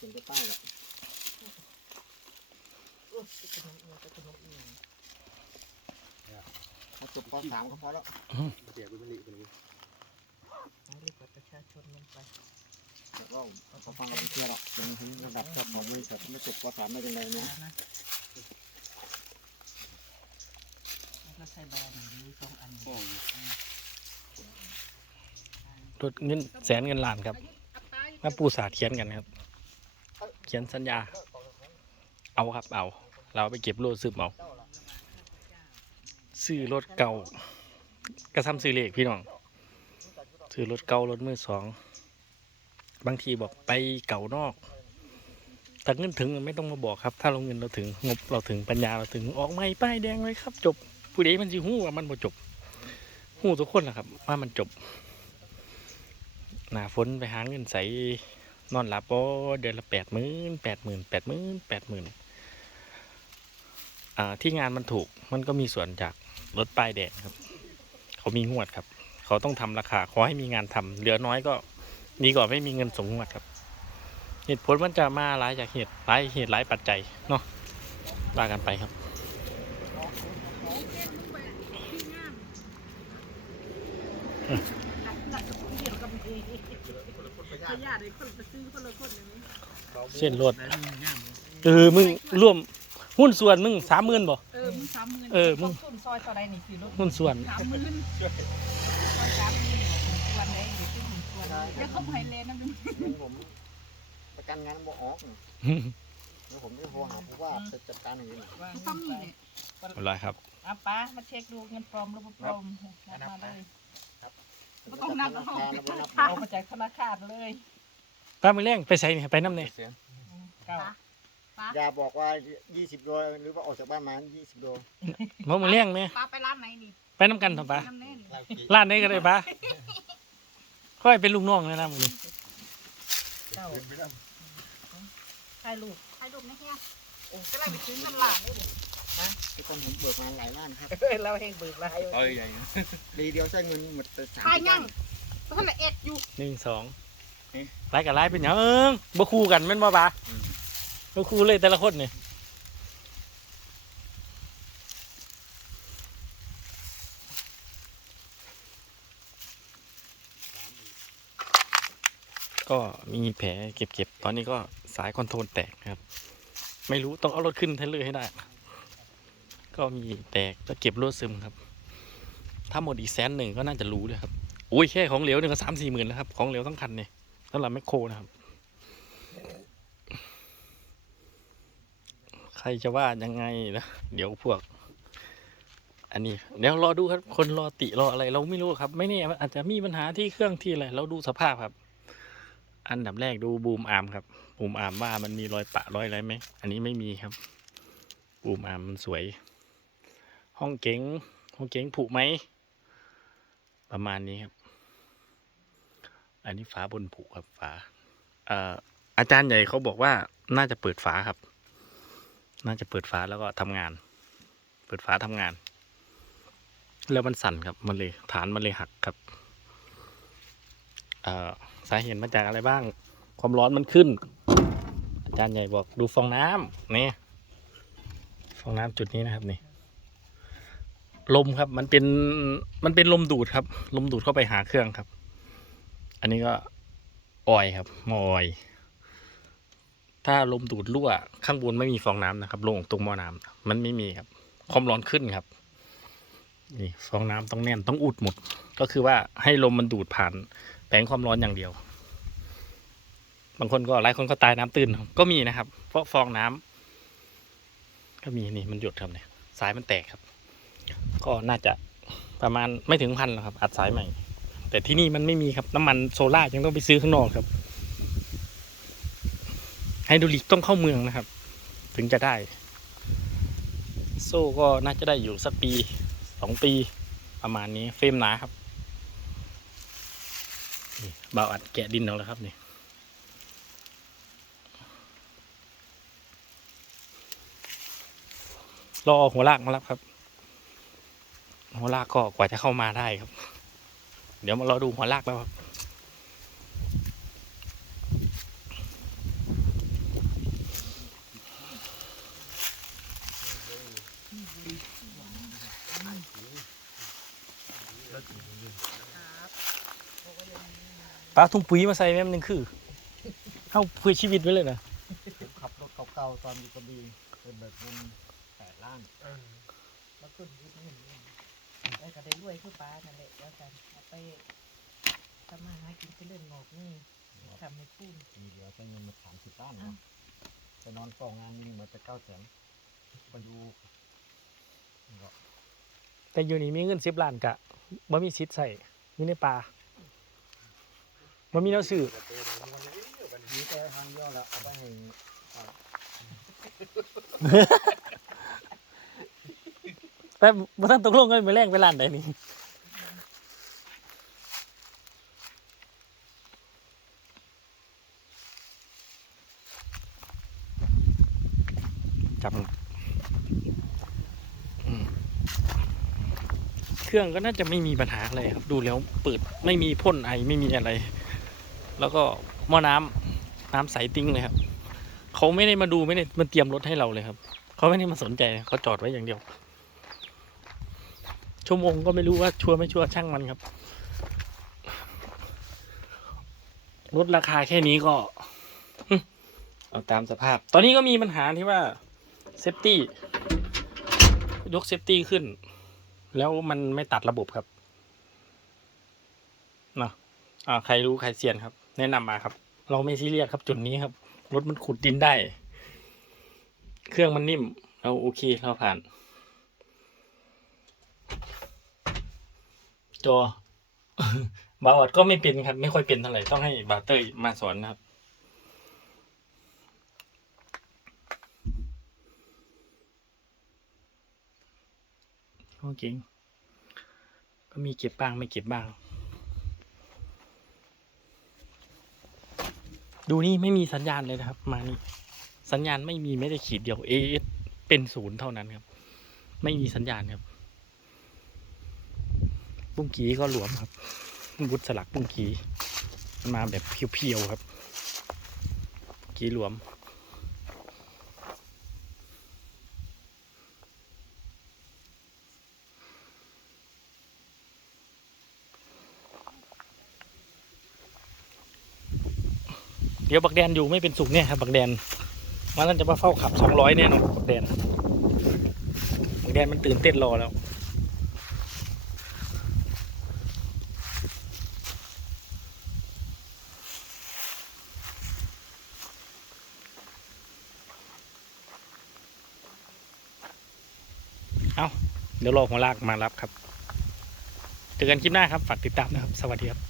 เป็นจะใต้ละโอ้ยขนมเอียงขนมเอียงถ้าจบปสามก็พอแล้วเสียไปผลิตไปเลยเอาเรียกว่าประชาชนลงไปแต่ว่าเขาฟังเราไม่เชื่อหรอกยังถึงระดับท็อปของบริษัทไม่จบปสามได้ยังไงเนี่ยนะนะแล้วใส่แบรนด์หรือสองอันห้องรถเงินแสนเงินล้านครับมาปูสาดเขียนกันครับเขียนสัญญา เอาครับเอา เราไปเก็บรถซื้อเอาซื้อรถเก่ากระซ้ำซื้อเลขพี่น้องซื้อรถเก่ารถมือสอง บางทีบอกไปเก่านอกแต่เงินถึงไม่ต้องมาบอกครับ ถ้าเราเงินเราถึงงบเราถึงปัญญาเราถึงออกไม่ป้ายแดงเลยครับ จบผู้ใดมันสิหู้ว่ามันบ่จบหู้ทุกคนแหละครับ ว่ามันจบหนาฝนไปหาเงินใส่ นอนหลับบ่เดือนละแปดหมื่นแปดหมื่นแปดหมื่นแปดหมื่นที่งานมันถูกมันก็มีส่วนจากรถป้ายแดงครับ เขามีงวดครับ เขาต้องทำราคาขอให้มีงานทำเหลือน้อยก็ดีกว่าไม่มีเงินส่งงวดครับ เหตุผลมันจะมาหลายจากเหตุหลายเหตุหลายปัจจัยเนาะว่ากันไปครับ ญาติคนไปซื้อคนละคนอย่างนี้เส้นรถเออมึงร่วมหุ้นส่วนมึงสามหมื่นบ่ เออมึงสามหมื่นเออมึง ต้นซอยต่อใดนี่สิรถหุ้นส่วนสามหมื่นซอยสามหมื่นส่วนไหนนี่คือหนึ่งส่วนเดี๋ยวเขาให้เลนนะมึงเงินผมประกันงานบ่ออกแล้วผมก็โทรหาผู้ว่าจะจัดการอย่างนี้ซ้ำนี่เนี่ยเรียบร้อยครับอะป้ามาเช็คดูเงินปลอมหรือไม่ปลอมนับมาเลย ไม่ต้องนับธนาคารนะบ่นับเอามาจากธนาคารเลยป้ามือแรงไปใส่นี่ไปน้ำเนี่ยเก้าอย่าบอกว่า 20โลหรือว่าออกจากบ้านมา 20โลมามือแรงไหมป้าไปร้านไหนนี่ไปน้ำกันเถอะป้าน้ำแน่นี่ร้านไหนก็ได้ป้าค่อยเป็นลูกน้องเลยนะมึงนี่เก้าใช่ลูกถ่ายรูปนะเฮียโอ้ก็เลยไปซื้อเงินหลานเลย ดิที่ตอนผมเบิกมาหลายล้านครับเราเองเบิกรายเอ้ยใหญ่ดีเดียวใช้เงินหมดไปสามถ่ายสิบยัล้างนเพราะละเอ็ดอยู่หนึ่งสองเอ๊ะไล่กับไล่เป็นหยังเอิงบ่คู่กันแม่นบ่ป้าบ่คู่เลยแต่ละคนเนี่ยก็มีแผลเจ็บๆ ตอนนี้ก็สายคอนโทรลแตกนะครับ ไม่รู้ต้องเอารถขึ้นเทรลเลอร์ให้ได้ ก็มีแตกแล้วเก็บรวดซึมครับ ถ้าหมดอีกแสนหนึ่งก็น่าจะรู้เลยครับอุ้ยแค่ของเหลวเนี่ยก็สามสี่หมื่นแล้วครับ ของเหลวทั้งคันเนี่ยสำหรับแมคโครนะครับ ใครจะว่ายังไงนะเดี๋ยวพวก อันนี้เดี๋ยวรอดูครับ คนรอติรออะไรเราไม่รู้ครับ ไม่แน่อาจจะมีปัญหาที่เครื่องที่อะไรเราดูสภาพครับ อันดับแรกดูบูมอาร์มครับบูมอาร์มว่ามันมีรอยปะรอยอะไรไหมอันนี้ไม่มีครับบูมอาร์มมันสวย ห้องเก๋งห้องเก๋งผุไหม ประมาณนี้ครับ อันนี้ฝาบนผุครับฝาเอ่ออาจารย์ใหญ่เขาบอกว่าน่าจะเปิดฝาครับ น่าจะเปิดฝาแล้วก็ทำงาน เปิดฝาทำงาน แล้วมันสั่นครับ มันเลยฐานมันเลยหักครับเอ่อสาเหตุมาจากอะไรบ้าง ความร้อนมันขึ้น อาจารย์ใหญ่บอกดูฟองน้ำนี่ ฟองน้ำจุดนี้นะครับนี่ ลมครับ มันเป็นมันเป็นลมดูดครับ ลมดูดเข้าไปหาเครื่องครับ อันนี้ก็ออยครับมออยถ้าลมดูดรั่วข้างบนไม่มีฟองน้ำนะครับลงตรงหม้อน้ำมันไม่มีครับ ความร้อนขึ้นครับนี่ฟองน้ำต้องแน่นต้องอุดหมด ก็คือว่าให้ลมมันดูดผ่านแผงความร้อนอย่างเดียว บางคนก็หลายคนก็ตายน้ำตื้นก็มีนะครับ เพราะฟองน้ำก็มีนี่มันหยดครับเนี่ยสายมันแตกครับ ก็น่าจะประมาณไม่ถึงพันหรอกครับ อัดสายใหม่ แต่ที่นี่มันไม่มีครับน้ำมันโซล่ายังต้องไปซื้อข้างนอกครับไฮดรอลิกต้องเข้าเมืองนะครับ ถึงจะได้ โซ่ก็น่าจะได้อยู่สักปีสองปีประมาณนี้เฟรมหนาครับเบาอัดแกะดินเอาแล้วครับนี่รอหัวลากมาแล้วครับ หัวลากก็กว่าจะเข้ามาได้ครับ เดี๋ยวมารอดูหัวลากแล้วครับปลาทุ่งปุ๋ยมาใส่แม่มนึงคือเข้าเพื่อชีวิตไว้เลยนะขับรถเก่าๆตอนอยู่กระบี่เป็นแบบวงแปดล้านแล้วขึ้นยุคนี้ ไอ้ก็ได้รวยคือป้านั่นแหละแล้วกันเอาไปทำมาหากินไปเรื่องงอกนี่ทำให้พูนมีเหลือเป็นเงินมาสามสิบล้านนะไปนอนเฝ้างานนี่เหมือนจะเก้าแสนไปดูก็แต่อยู่นี่มีเงินสิบล้านกะบ่มีสิทธิ์ใส่อยู่ในป่าบ่มีแนวซื้อมีแต่ทางย่อแล้วเอาไปให้เอา แต่บ่ทันตกลงกันไปแรงไปร้านใดนี่จับอืมเครื่องก็น่าจะไม่มีปัญหาอะไรครับ ดูแล้วเปิดไม่มีพ่นไอไม่มีอะไร แล้วก็หม้อน้ำน้ำใสติ้งเลยครับ เขาไม่ได้มาดูไม่ได้มาเตรียมรถให้เราเลยครับ เขาไม่ได้มาสนใจเขาจอดไว้อย่างเดียว ชั่วโมงก็ไม่รู้ว่าชัวร์ไม่ชัวร์ช่างมันครับลดราคาแค่นี้ก็เอาตามสภาพ ตอนนี้ก็มีปัญหาที่ว่าเซฟตี้ยกเซฟตี้ขึ้น แล้วมันไม่ตัดระบบครับเนาะอ่าใครรู้ใครเซียนครับ แนะนำมาครับ เราไม่ซีเรียสครับจุดนี้ครับรถมันขุดดินได้ เครื่องมันนิ่ม เราโอเคเราผ่าน จอบาออดก็ไม่เป็นครับ ไม่ค่อยเป็นเท่าไหร่ต้องให้บาเตอร์มาสอนนะครับโอเคก็มีเก็บบ้างไม่เก็บบ้าง ดูนี่ไม่มีสัญญาณเลยนะครับ มานี่สัญญาณไม่มีไม่ได้ขีดเดียว AS เป็นศูนย์เท่านั้นครับ ไม่มีสัญญาณครับ ปุ้งกีก็หลวมครับวุฒสลักปุ้งกีมันมาแบบเพียวๆครับกีหลวม เดี๋ยวบักแดนอยู่ไม่เป็นสุขเนี่ยครับบักแดนมันนั่นจะมาเฝ้าขับสองร้อยแน่นอนบักแดนบักแดนมันตื่นเต้นรอแล้ว เอาเดี๋ยวรอหัวลากมารับครับเจอกันคลิปหน้าครับ ฝากติดตามนะครับ สวัสดีครับ